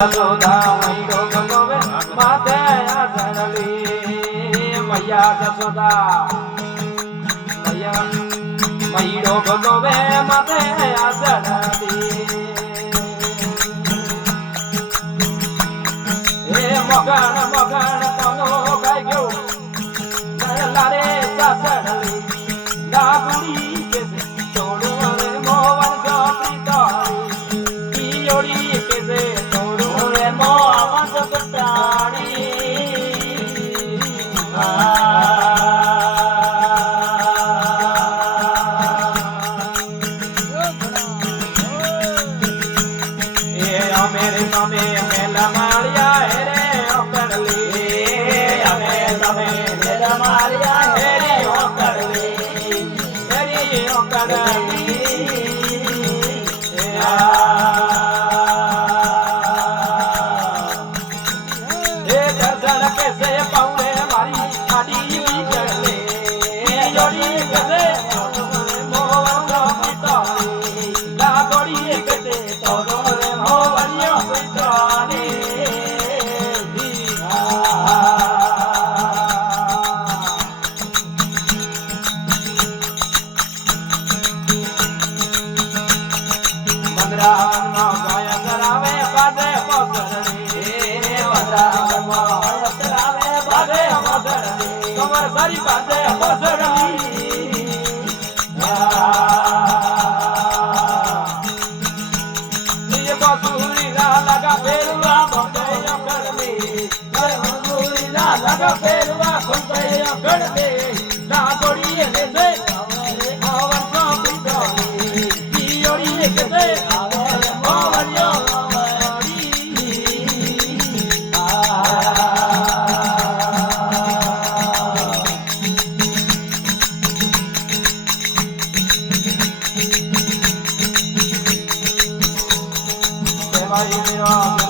જશોદા મૈડો ગમે માથે આસરલી મૈયા જશોદા મૈડો ગમે માથે આસરલી એ મગણ મગણ તનો ગાય ગયો લારે સાસરલી ડાબુડી કે છોડું રે મોવન સોપી તારી ઈયોડી કે સે मेरे सामे मेला मारिया है रे ओकरली हमे सामे मेला मारिया है रे ओकरली तेरी ओकरली ए दर्शन कैसे पाऊंगे मारी आडी भी कर ले जोड़ी कैसे मोहन का पिता ला गोड़ी कैसे तो सारी बातें बसरली ये बसुरी ला लगा पेरुआ बोते अकड़ में ये बसुरी ला लगा पेरुआ बोते अकड़ में ना गोड़ी ये से आवर सो पिटोली पियोड़ी ये से आवर यो Bye.